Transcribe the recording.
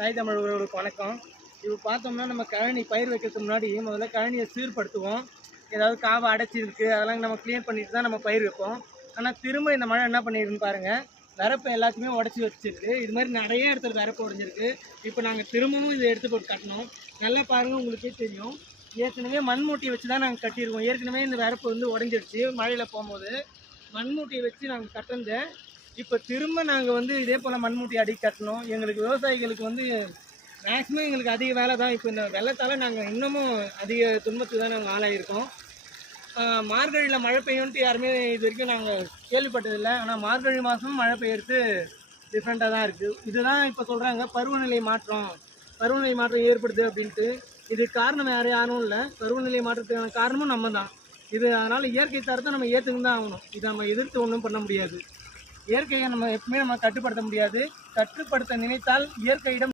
தாய் தமிழர்களுக்கு வணக்கம். இப்போ பார்த்தோம்னா நம்ம கழனி பயிர் வைக்கிறதுக்கு முன்னாடி முதல்ல கழனியை சீர்படுத்துவோம். ஏதாவது காவை அடைச்சிருக்கு அதெல்லாம் நம்ம க்ளீன் பண்ணிட்டு தான் நம்ம பயிர் வைப்போம். ஆனால் திரும்ப இந்த மழை என்ன பண்ணிருக்குன்னு பாருங்கள், வரப்பை எல்லாத்தையுமே உடச்சி வச்சிருக்கு. இது மாதிரி நிறைய இடத்துல வரப்பு உடஞ்சிருக்கு. இப்போ நாங்கள் திரும்பவும் இதை எடுத்து போட்டு கட்டணும். நல்லா பாருங்கள், உங்களுக்கே தெரியும். ஏற்கனவே மண்மூட்டியை வச்சு தான் நாங்கள் கட்டியிருக்கோம். ஏற்கனவே இந்த வரப்பு வந்து உடஞ்சிருச்சு. மழையில் போகும்போது மண்மூட்டியை வச்சு நாங்கள் கட்டினத இப்போ திரும்ப நாங்கள் வந்து இதே போல் மண்மூட்டி அடி கட்டணும். எங்களுக்கு விவசாயிகளுக்கு வந்து மேக்ஸிமம் எங்களுக்கு அதிக வேலை தான். இப்போ இந்த வெள்ளத்தால் நாங்கள் இன்னமும் அதிக துன்பத்துக்கு தான் நாங்கள் ஆளாயிருக்கோம். மார்கழியில் மழை பெய்யும்ன்ட்டு யாருமே இது வரைக்கும் நாங்கள் கேள்விப்பட்டதில்லை. ஆனால் மார்கழி மாதமும் மழை பெய்யறது டிஃப்ரெண்ட்டாக தான் இருக்குது. இதுதான் இப்போ சொல்கிறாங்க பருவநிலை மாற்றம் ஏற்படுது அப்படின்ட்டு. இதுக்கு காரணம் யாரும் இல்லை. பருவநிலை மாற்றத்துக்கான காரணமும் நம்ம தான். இது அதனால் இயற்கை தரத்தை நம்ம ஏற்றுக்கு தான் ஆகணும். இதை நம்ம எதிர்த்து ஒன்றும் பண்ண முடியாது. இயற்கையை நம்ம எப்பவுமே கட்டுப்படுத்த முடியாது. கட்டுப்படுத்த நினைத்தால் இயற்கையிடம்